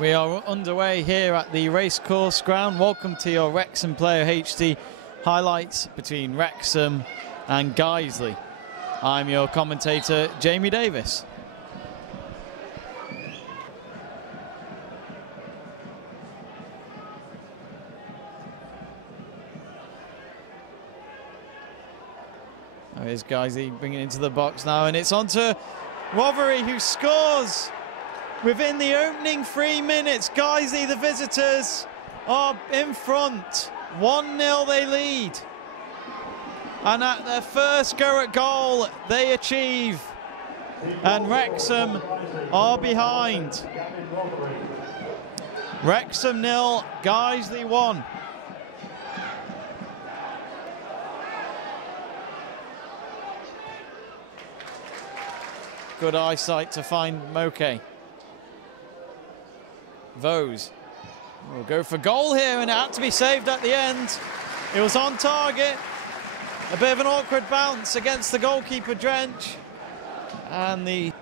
We are underway here at the Racecourse ground. Welcome to your Wrexham Player HD highlights between Wrexham and Guiseley. I'm your commentator, Jamie Davis. Here's Guiseley bringing it into the box now, and it's on to Rothery, who scores within the opening 3 minutes. Guiseley, the visitors, are in front. 1-0 they lead. And at their first go at goal, they achieve. And Wrexham are behind. Wrexham 0, Guiseley 1. Good eyesight to find Moke. Vose will go for goal here, and it had to be saved at the end. It was on target. A bit of an awkward bounce against the goalkeeper, Drench. And the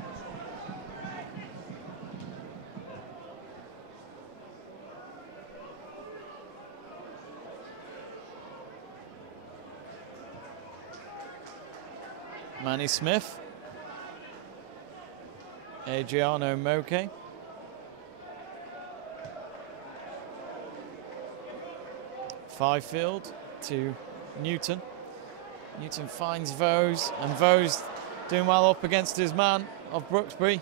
Manny Smith. Adriano Moke. Fifield to Newton. Newton finds Vose, and Vose doing well up against his man of Brooksbury.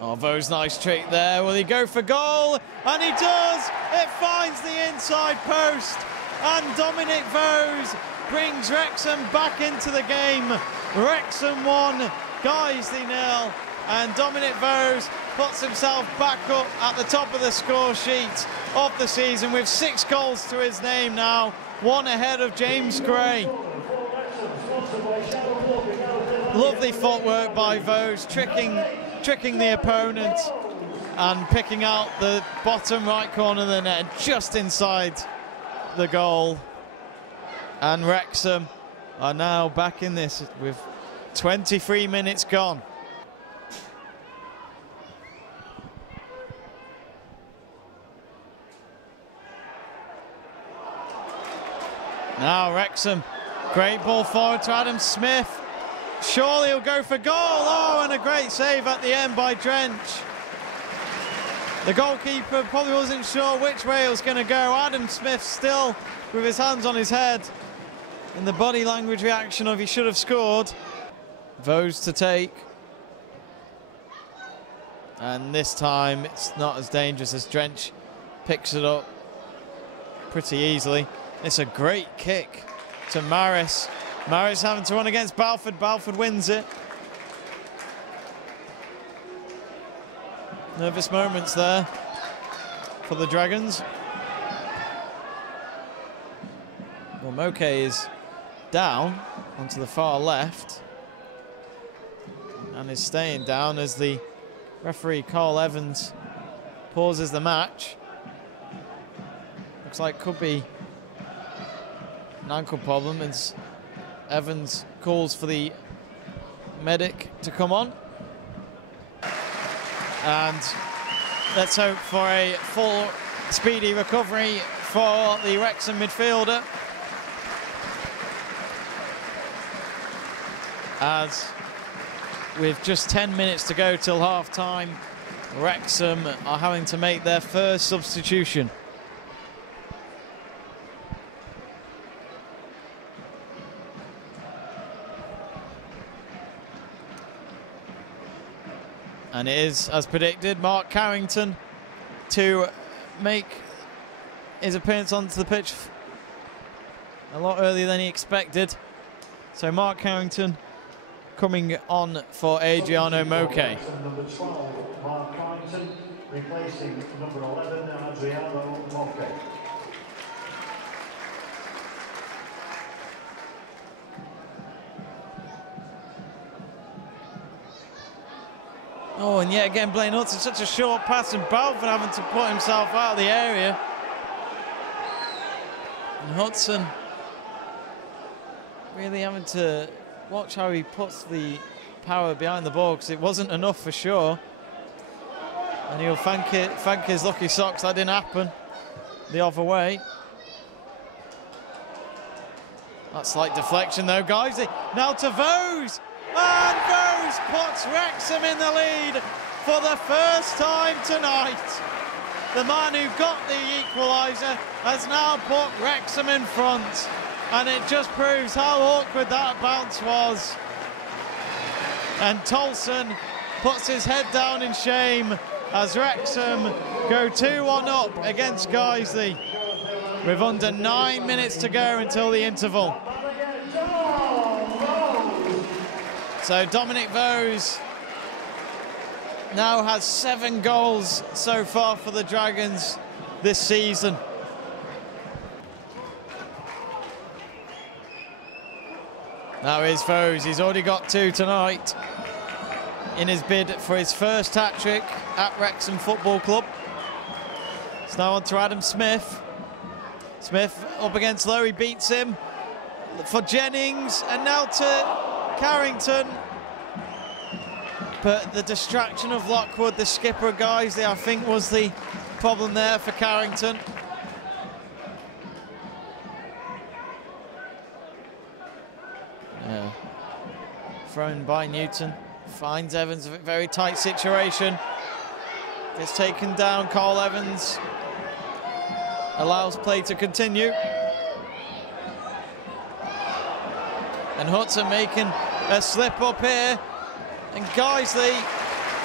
Oh, Vose, nice trick there. Will he go for goal? And he does! It finds the inside post, and Dominic Vose brings Wrexham back into the game. Wrexham 1, Guiseley 0, and Dominic Vose puts himself back up at the top of the score sheet of the season with 6 goals to his name now, 1 ahead of James Gray. Lovely footwork by Vose, tricking the opponent and picking out the bottom right corner of the net, just inside the goal. And Wrexham are now back in this with 23 minutes gone. Now Wrexham, great ball forward to Adam Smith. Surely he'll go for goal. Oh, and a great save at the end by Drench. The goalkeeper probably wasn't sure which way it was going to go. Adam Smith still with his hands on his head in the body language reaction of he should have scored. Vose to take. And this time it's not as dangerous as Drench picks it up pretty easily. It's a great kick to Maris. Maris having to run against Balford. Balford wins it. Nervous moments there for the Dragons. Well, Moke is down onto the far left and is staying down as the referee Carl Evans pauses the match. Looks like could be an ankle problem as Evans calls for the medic to come on. And let's hope for a full speedy recovery for the Wrexham midfielder, as with just 10 minutes to go till half time, Wrexham are having to make their first substitution. And it is, as predicted, Mark Carrington to make his appearance onto the pitch a lot earlier than he expected. So Mark Carrington coming on for Adriano Moke. Number 12, Mark Carrington, replacing number 11, Adriano Moke. Oh, and yet again, Blaine Hudson, such a short pass, and Balfour having to put himself out of the area. And Hudson really having to watch how he puts the power behind the ball, because it wasn't enough for sure. And he'll thank his lucky socks that didn't happen the other way. That slight deflection though, guys. Now to Vose, and Vose puts Wrexham in the lead for the first time tonight. The man who got the equaliser has now put Wrexham in front, and it just proves how awkward that bounce was. And Tolson puts his head down in shame as Wrexham go 2-1 up against Guiseley with under 9 minutes to go until the interval. So Dominic Vose now has 7 goals so far for the Dragons this season. Now here's Vose, he's already got 2 tonight in his bid for his first hat-trick at Wrexham Football Club. It's now on to Adam Smith. Smith up against Lowe, he beats him. For Jennings, and now to Carrington. But the distraction of Lockwood, the skipper of Guiseley, I think was the problem there for Carrington. Yeah. Thrown by Newton. Finds Evans, a very tight situation. Gets taken down, Cole Evans. Allows play to continue. And Hudson making a slip up here. And Guiseley,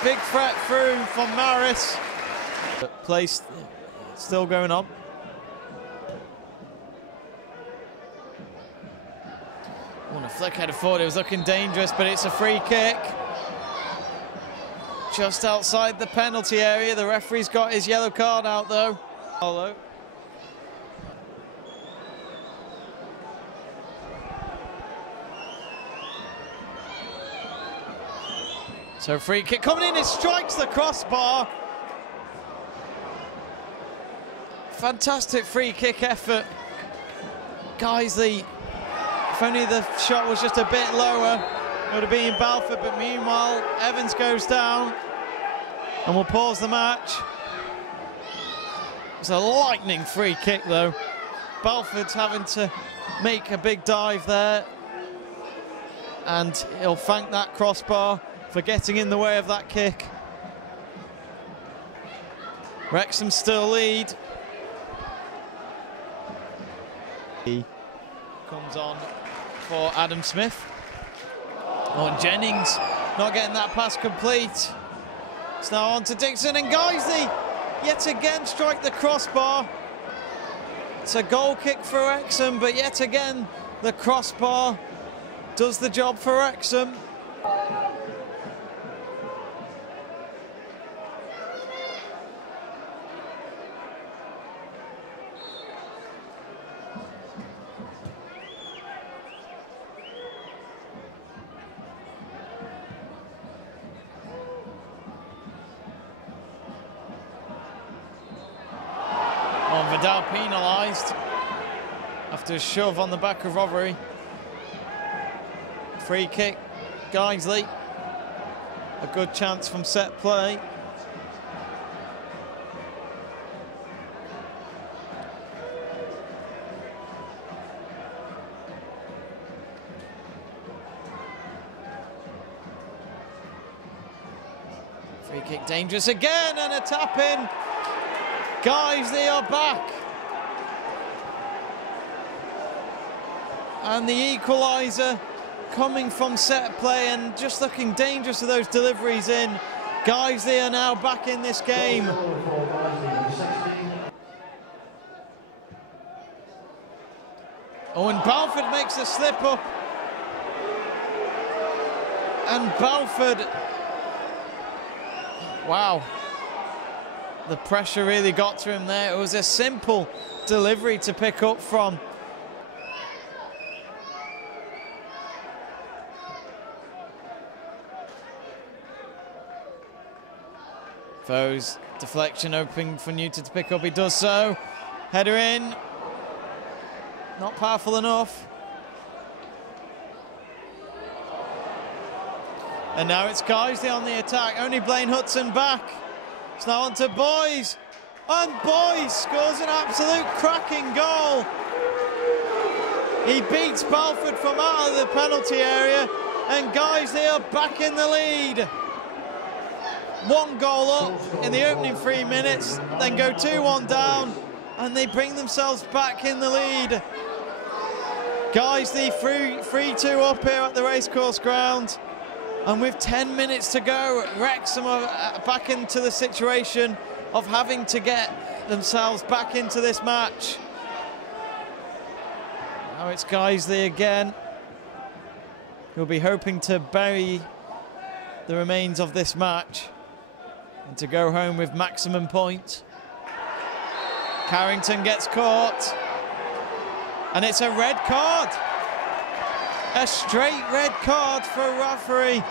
big threat through from Maris. But play still going on. Oh, a flick header forward, it was looking dangerous, but it's a free kick. Just outside the penalty area. The referee's got his yellow card out though. Hello. So free kick coming in, it strikes the crossbar. Fantastic free kick effort. Guiseley, if only the shot was just a bit lower, it would have been Balfour, but meanwhile, Evans goes down, and we'll pause the match. It's a lightning free kick though. Balfour's having to make a big dive there, and he'll thank that crossbar for getting in the way of that kick. Wrexham still lead. He comes on for Adam Smith. Oh, and Jennings not getting that pass complete. It's now on to Dixon, and Guiseley yet again strike the crossbar. It's a goal kick for Wrexham, but yet again the crossbar does the job for Wrexham. Vidal penalised after a shove on the back of Rothery. Free kick, Guiseley. A good chance from set play. Free kick dangerous again, and a tap in. Guiseley are back. And the equaliser coming from set play and just looking dangerous with those deliveries in. Guiseley are now back in this game. Oh, and Balfour makes a slip up. And Balfour, wow. The pressure really got to him there. It was a simple delivery to pick up from. Vose, deflection open for Newton to pick up. He does so. Header in. Not powerful enough. And now it's Guiseley on the attack. Only Blaine Hudson back. It's now on to Boyes. And Boyes scores an absolute cracking goal. He beats Balfour from out of the penalty area. And Guiseley are back in the lead. 1 goal up in the opening 3 minutes. Then go 2-1 down. And they bring themselves back in the lead. Guiseley 3-2 up here at the Racecourse ground. And with 10 minutes to go, Wrexham are back into the situation of having to get themselves back into this match. Now it's Guiseley again. He'll be hoping to bury the remains of this match and to go home with maximum points. Carrington gets caught. And it's a red card. A straight red card for referee.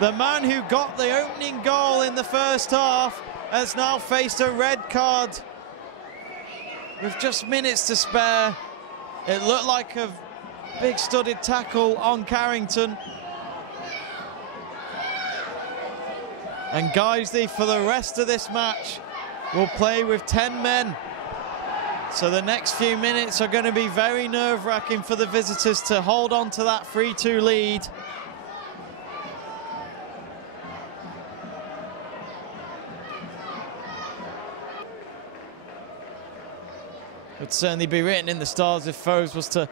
The man who got the opening goal in the first half has now faced a red card with just minutes to spare. It looked like a big studded tackle on Carrington. And Guiseley, for the rest of this match, will play with 10 men. So the next few minutes are going to be very nerve-wracking for the visitors to hold on to that 3-2 lead. It would certainly be written in the stars if Vose was to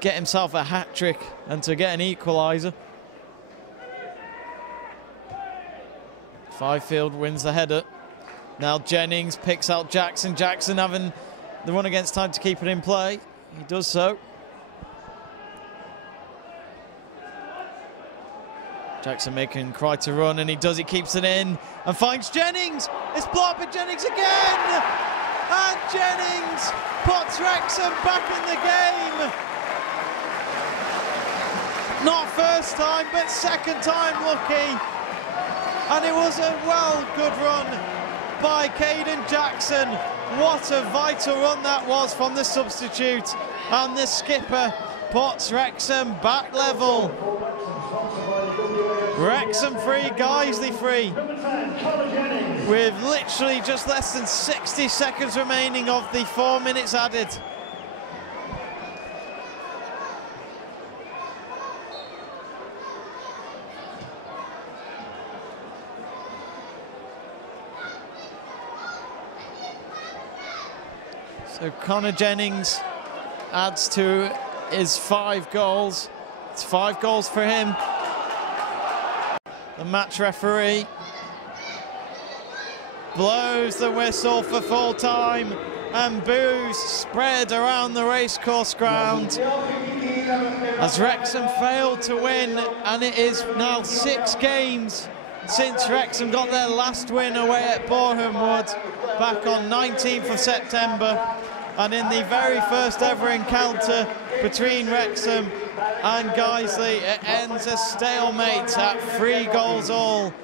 get himself a hat-trick and to get an equaliser. Fifield wins the header. Now Jennings picks out Jackson. Jackson having the run against time to keep it in play. He does so. Jackson making cry to run, and he does. He keeps it in and finds Jennings. It's blocked by Jennings again. And Jennings puts Wrexham back in the game. Not first time, but second time lucky. And it was a good run by Caden Jackson. What a vital run that was from the substitute. And the skipper puts Wrexham back level. Wrexham 3, Guiseley 3. With literally just less than 60 seconds remaining of the 4 minutes added. So Connor Jennings adds to his 5 goals. It's 5 goals for him. The match referee blows the whistle for full time, and boos spread around the Racecourse ground as Wrexham failed to win, and it is now 6 games since Wrexham got their last win away at Boreham Wood back on 19th of September. And in the very first ever encounter between Wrexham and Guiseley, it ends a stalemate at 3 goals all.